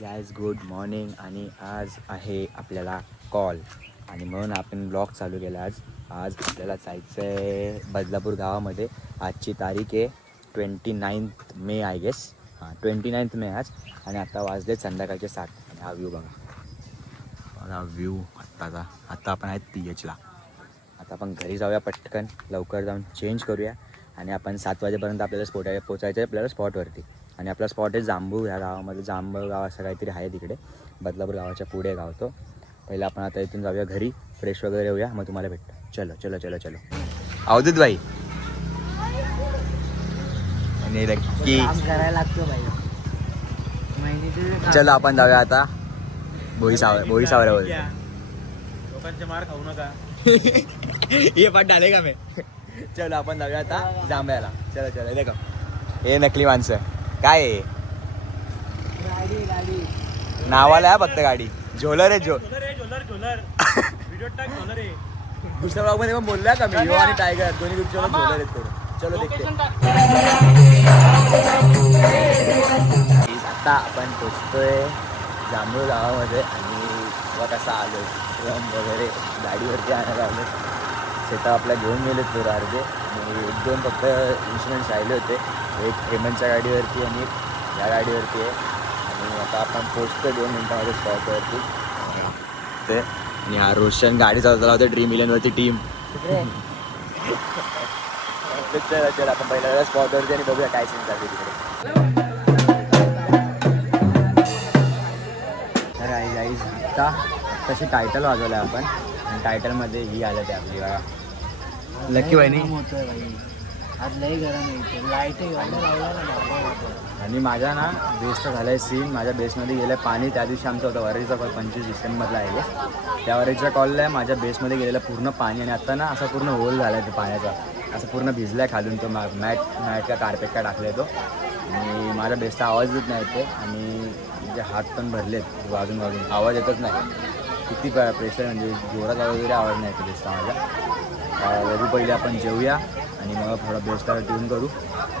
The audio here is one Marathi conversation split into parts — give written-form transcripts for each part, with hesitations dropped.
Guys good morning. आणि आज आहे आपल्याला कॉल आणि म्हणून आपण ब्लॉग चालू केला. आज आपल्याला जायचं आहे बदलापूर गावामध्ये. आजची तारीख आहे 29 मे आय गेस. 29 मे आज. आणि आता वाजले संध्याकाळचे 7. आणि हा व्ह्यू बघा व्ह्यू आत्ताचा. आता आपण आहेत PHला. आता आपण घरी जाऊया पटकन, लवकर जाऊन चेंज करूया आणि आपण 7 वाजेपर्यंत आपल्याला पोचायचं आहे आपल्याला स्पॉटवरती. आणि आपला स्पॉट आहे जांभू ह्या गावामध्ये. जांभू गाव असं काहीतरी आहे तिकडे, बदलापूर गावाच्या पुढे गाव तो. पहिला आपण आता इथून जाऊया घरी, फ्रेश वगैरे होऊया, मग तुम्हाला भेटतो. चलो चलो चलो चलो. अवधूत भाई आणि नक्की करायला लागतो भाई. चलो आपण जाऊया आता भोई सावऱ्यावर. लोकांचे मार खाऊ नका. ये पण डाले का मी. चलो आपण जाऊया आता जांभ्याला. चलो चलो. देखो हे नकली माणसं काय आहे. गाडी नावाला आहे फक्त गाडी. झोलर आहे झोलर व्हिडिओ टाक झोलर आहे. दुसऱ्या ब्लॉग मध्ये पण बोलला का मी. आणि टायगर दोन्ही ग्रुपच्या झोलर आहेत करून. चलो देखते. आता आपण पोचतोय जांभूळ गावामध्ये. आणि बघा कसा आलो वगैरे गाडीवरती आणायला आलो. शेता आपल्या घेऊन गेलेत पोरं अर्धे. आणि 1-2 फक्त इन्शुरन्स राहिले होते. एक हेमंतच्या गाडीवरती आणि या गाडीवरती आहे. आणि आता आपण पोचतो 2 मिनटामध्ये स्पॉटवरती ते. आणि हा रोशन गाडी चालवला होता ड्रीम इलेव्हनवरती टीम. चला आपण पहिल्या स्पॉटवरती आणि बघूया काय सीन चालू तिकडे. तर गाईज आता तशी टायटल वाजवलं आहे आपण. आणि टायटलमध्ये ही आलं ते आपली बघा लकी वहिनी. होतोय भाई आज लई गरम आहे. लाईट आणि माझा ना बेसचा झाला आहे सीन. माझ्या बेसमध्ये गेलं आहे पाणी. त्या दिवशी आमचा होता वरीचा कॉल 25 डिसेंबरला आहे. त्या वरीच्या कॉलला आहे माझ्या बेसमध्ये गेलेलं पूर्ण पाणी. आणि आता ना असा पूर्ण होल झाला आहे तो पाण्याचा. असं पूर्ण भिजला आहे खालून तो मॅट का कार्पेट का टाकला आहे तो. आणि माझ्या बेसचा आवाज येत नाही ते. आणि जे हात पण भरलेत वाजून आवाज येतच नाही. किती प्रेशर म्हणजे जोरात वगैरे आवाज नाही येतो बेसचा माझा. बघू पहिले आपण जेवूया आणि मग थोडा बेसला ट्यून करू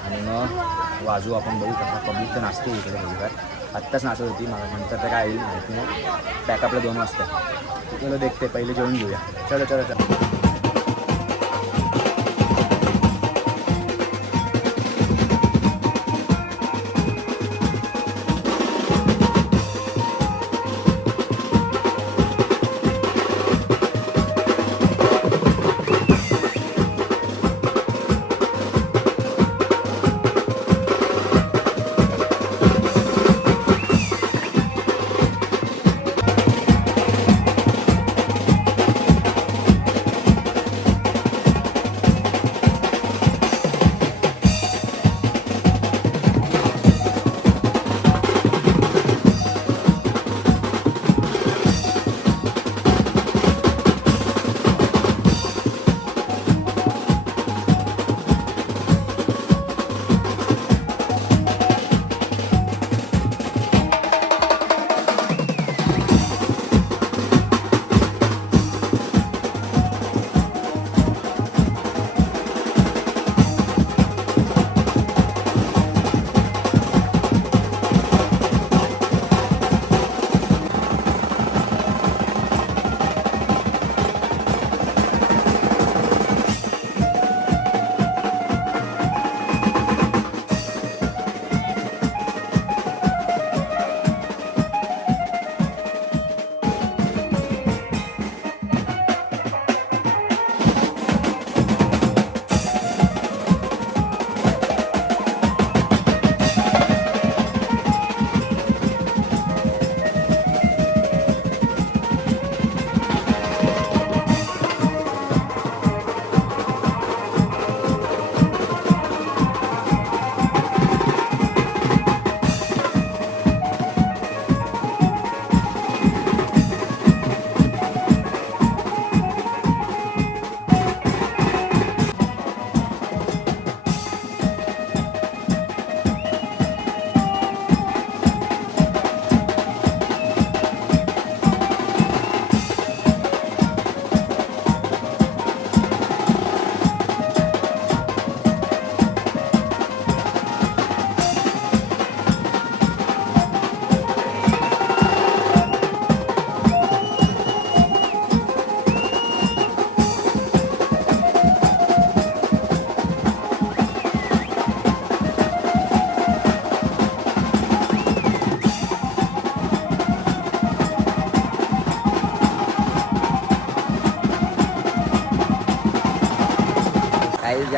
आणि मग वाजू आपण. बघू कसा पब्लिक तर नाचते इकडे बघूयात. आत्ताच नाचत होती मला. नंतर तर काय येईल माहिती नाही. पॅकअपला 2 वाजता. चलो देखते. पहिले जेवून घेऊया. चलो चलो चलो.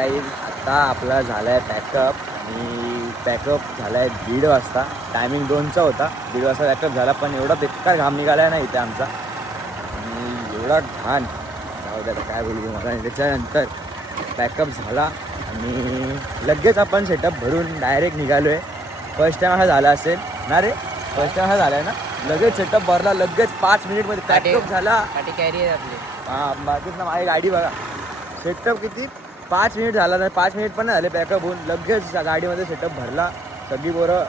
गाईज आता आपला झाला आहे पॅकअप आणि पॅकअप झाला आहे 1:30 वाजता. टायमिंग 2चा होता. 1:30 वाजता पॅकअप झाला, पण एवढा बेकार घाम निघाला आहे ना इथे आमचा आणि एवढा घाण जाऊ द्या काय बोलू मला. आणि त्याच्यानंतर पॅकअप झाला आणि लगेच आपण सेटअप भरून डायरेक्ट निघालो आहे. फर्स्ट टाईम असा झाला असेल ना रे, फर्स्ट टाईम असा झाला आहे ना. लगेच सेटअप भरला, लगेच 5 मिनिटमध्ये पॅकअप झाला. कॅरी आहे आपली. हां बाकीच ना माझी गाडी बघा. सेटअप किती 5 मिनिट झाला ना, 5 मिनिट पण नाही झाले पॅकअप होऊन. लगेच गाडीमध्ये सेटअप भरला. सगळी पोरं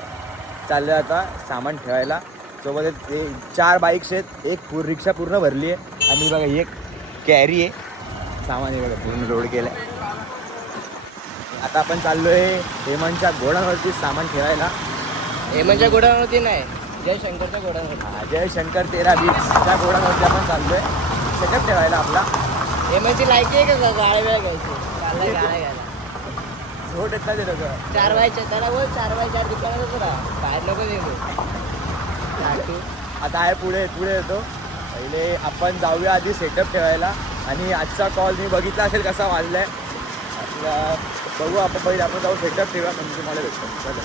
चालले आता सामान ठेवायला. सोबत ते 4 बाईक्स आहेत, एक रिक्षा पूर्ण भरली आहे आणि बघा एक कॅरी आहे. सामान हे बघा पूर्ण लोड केलं आहे. आता आपण चाललो आहे हेमंतच्या घोड्यांवरती सामान ठेवायला. हेमंतच्या गोडावरती नाही, जय शंकरच्या गोडावरती. जय शंकर 13 बीचच्या घोड्यांवरती आपण चाललो आहे सेटअप ठेवायला आपला. हेमंतची लायकी आहे का गाड्या वेळा घ्यायची? गाड्या घ्यायला झोट येत ना ते लोक. 4x4 त्याला बोल, 4x4 दुकानातच राहा, बाहेर नको निघू. आता आहे पुढे येतो. पहिले आपण जाऊया आधी सेटअप ठेवायला. आणि आजचा कॉल मी बघितला असेल कसा वाजलाय. बघू आपण पहिले आपण जाऊ सेटअप ठेवूया, म्हणजे तुम्हाला भेटतो. चला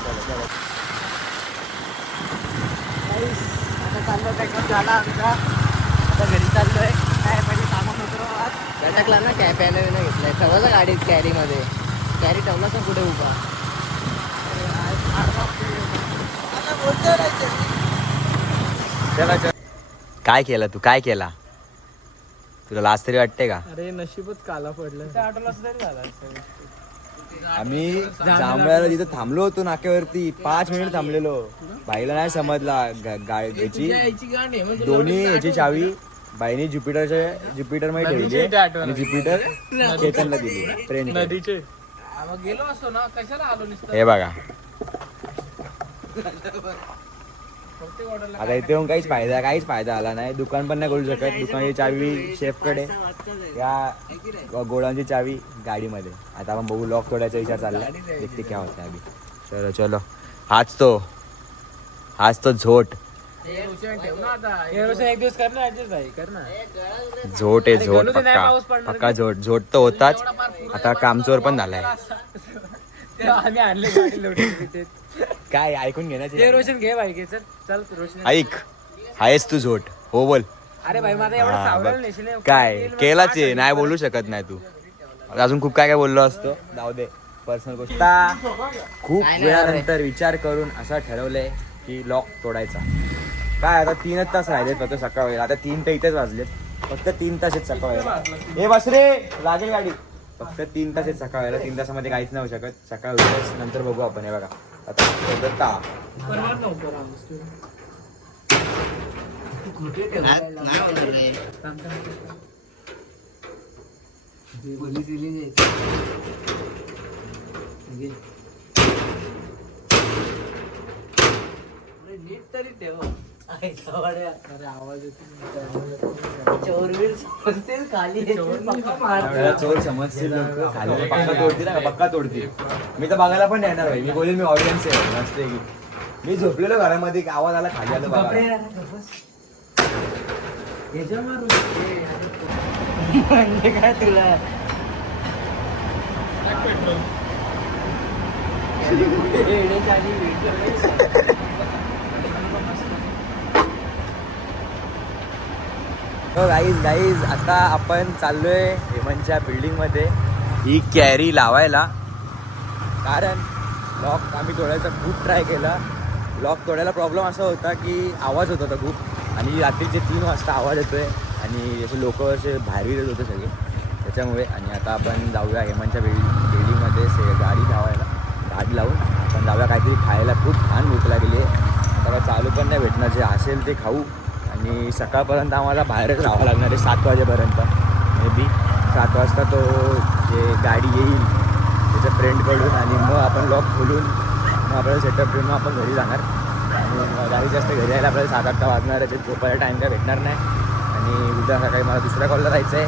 आता चाललो पॅकअप झाला आमचा. आता घरी चाललो आहे. काय पहिले सामान होतं लटकला ना, कॅपॅने घेतलाय ठेवायचं गाडीत कॅरीमध्ये. कॅरी ठेवला तर कुठे उभा. चला काय केलं तू, काय केला? तुला लाज तरी वाटते का? अरे नशीबच काला पडलं. आठवलं असं तरी झालं. आम्ही जांभळ्याला तिथं थांबलो होतो नाक्यावरती. 5 मिनिट थांबलेलो. बाईला नाही समजला गाडीची दोन्ही याची चावी बाईने ज्युपिटर मध्ये ठेवली आणि ज्युपिटर चेतनला दिली ट्रेन. गेलो असतो ना, कशाला आलो नसतो. हे बघा आता इथे येऊन काहीच फायदा आला नाही. दुकान पण नाही खोलू शकत. दुकानाची चावी शेफकडे, या गोडांची चावी गाडीमध्ये. आता आपण बघू लॉक तोडायचा विचार चाललाय. देखते क्या होता है अभी. चलो हाच तो झोट. एक दिवस कर ना ऍडजस्ट भाई, कर ना. झोट आहे झोट, पक्का झोट तर होताच. आता कामचोर पण झालाय. आम्ही आणले गाडी लोटून. काय ऐकून घे ना ते रोशन घे भाई, घे चल चल रोशन. ऐक, आहेस तू झोट हो बोल. अरे भाई माझा एवढा सावळाला नेशील काय केलाच आहे, नाही बोलू शकत नाही तू. अजून खूप काय बोललो असतो, जाऊ दे पर्सनल गोष्ट. खूप वेळानंतर विचार करून असं ठरवलंय की लॉक तोडायचा. काय आता 3च तास राहिलेत फक्त सकाळ वेळेला. आता 3 तर इथेच वाजलेत. फक्त 3 तास आहेत सकाळ वेळेला. हे बस रे लागेल गाडी. फक्त 3 तास आहेत सकाळ वेळेला. 3 तासामध्ये काहीच नाही होऊ शकत. सकाळ उठल्यास नंतर बघू आपण. हे बघा आता नीट तरी ठेव. आवाज येतो. चोरवीर समजतील खाली. चोर समजतील लोक. खाली पक्का तोडतील ना, पक्का तोडतील. मी तर बघायला पण येणार भाई. मी बोलेल मी ऑडियन्स आहे मस्त की. मी झोपलेलो घरामध्ये, आवाज आला खाली आलो बघा. म्हणजे काय तुला गाईज आता आपण चाललोय हेमंतच्या बिल्डिंगमध्ये ही कॅरी लावायला. कारण लॉक आम्ही तोडायचा खूप ट्राय केला. लॉक तोडायला प्रॉब्लेम असा होता की आवाज होत होता खूप. आणि रात्रीचे 3 वाजता आवाज येतोय आणि असे लोक असे बाहेर येत होते सगळे त्याच्यामुळे. आणि आता आपण जाऊया हेमंतच्या बिल्डिंगमध्ये गाडी लावून आपण जाऊया काहीतरी खायला. खूप छान भूक लागली आहे. आता काय चालू पण नाही भेटणार, जे असेल ते खाऊ. आणि सकाळपर्यंत आम्हाला बाहेरच राहावं लागणार आहे 7 वाजेपर्यंत. मे बी 7 वाजता तो जे गाडी येईल त्याच्या फ्रेंडकडून आणि मग आपण लॉक खोलून मग आपल्याला सेटअप ठेवून आपण घरी जाणार. आणि गाडी जास्त घरी यायला आपल्याला 7-8 वाजणार आहे. ते झोपायला टाईम काय भेटणार नाही. आणि उद्या सकाळी मला दुसऱ्या कॉलला जायचं आहे.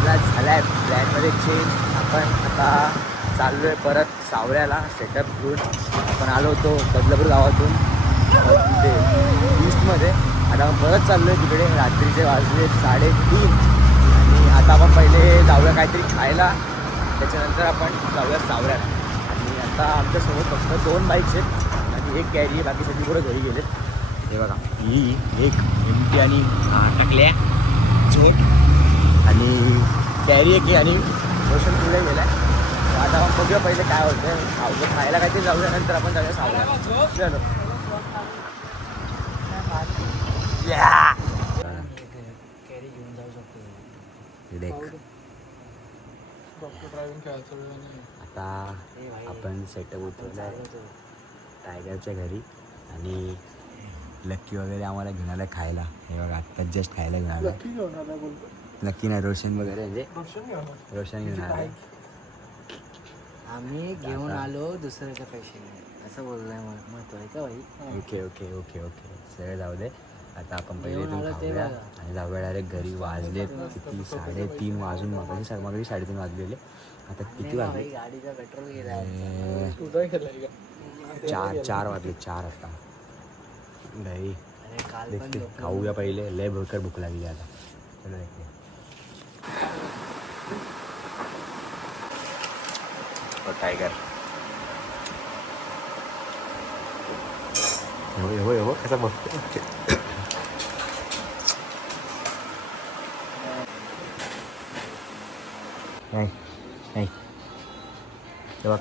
आपला झाला आहे प्लॅनमध्ये चेंज. आपण आता चाललो आहे परत सावऱ्याला सेटअप घेऊन. आपण आलो होतो बदलापूर गावातून तिथे ईस्टमध्ये. आता आपण परत चाललो आहे तिकडे. रात्रीचे वाजले 3:30 आणि आता आपण पहिले जाऊया काहीतरी खायला, त्याच्यानंतर आपण जाऊया सावऱ्याला. आणि आता आमच्यासोबत फक्त 2 बाईक्स आहेत आणि एक कॅरी आहे, बाकी सगळी पुढे घरी गेलेत. हे बघा, ही एक एमटी आणि टाकल्या झोट आणि कॅरी एक आहे आणि रोशन पुढे गेला आहे. आता आपण बघूया पहिले काय होतं. सावरं खायला काहीतरी जाऊया, नंतर आपण जाऊया सावऱ्याला. चलो कॅरी घेऊन जाऊ शकतो. देख आता आपण सेटअप उतरलो आहे टायगरच्या घरी आणि लक्की वगैरे आम्हाला घेऊन आला खायला. हे बघा आत्ताच जस्ट खायला घेऊन आला. नक्की नाही, रोशन वगैरे म्हणजे रोशन घेऊन आला. आम्ही घेऊन आलो दुसऱ्याच्या पैशाने असं बोललंय महत्वाचं भाई. ओके ओके ओके ओके सगळं जाऊ दे. आता आपण पहिले घेऊन इथून आलं ते खाऊया बघा. आणि जाऊया डायरेक्ट घरी. वाजलेत किती 3:30 वाजून मग 3:30 वाजलेले. आता किती वाजले? गाडीचा पेट्रोल गेला 4 वाजले. 4 वाजता घरी काल देखते खाऊया पहिले. लय भरकर भूक लागली आता. चलो देखते. टायगर हो कसा बघतो. नाही नाही बघ.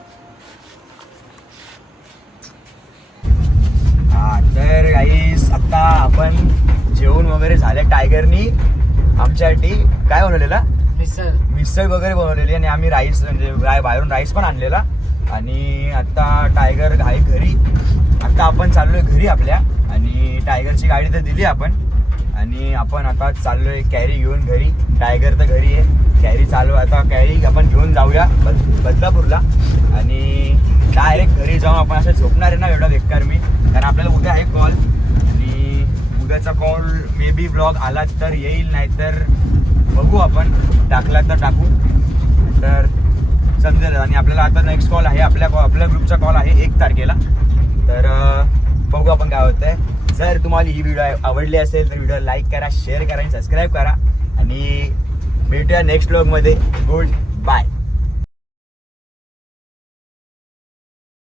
हा तर गाईस आता आपण जेवण वगैरे झाले. टायगरनी आमच्यासाठी काय बनवलेला मिसळ वगैरे बनवलेली आणि आम्ही राईस म्हणजे बाहेरून राईस पण आणलेला. आणि आता टायगर आहे घरी. आता आपण चाललोय घरी आपल्या आणि टायगरची गाडी तर दिली आपण आणि आपण आता चाललोय कॅरी घेऊन घरी. टायगर तर घरी आहे, कॅरी चालू. आता कॅरी आपण घेऊन जाऊया बदलापूरला आणि डायरेक्ट घरी जाऊन आपण असं झोपणार आहे ना एवढा बेकार मी, कारण आपल्याला उद्या आहे कॉल आणि उद्याचा कॉल मे बी ब्लॉग आला तर येईल, नाही तर बघू आपण, टाकला तर टाकू तर समजेल. आणि आपल्याला आता नेक्स्ट कॉल आहे आपल्या ग्रुपचा कॉल आहे 1 तारखेला. तर बघू आपण काय होतंय. जर तुम्हाला ही व्हिडिओ आवडली असेल तर व्हिडिओ लाईक करा, शेअर करा आणि सबस्क्राईब करा आणि भेटूया नेक्स्ट व्लॉगमध्ये. Good bye.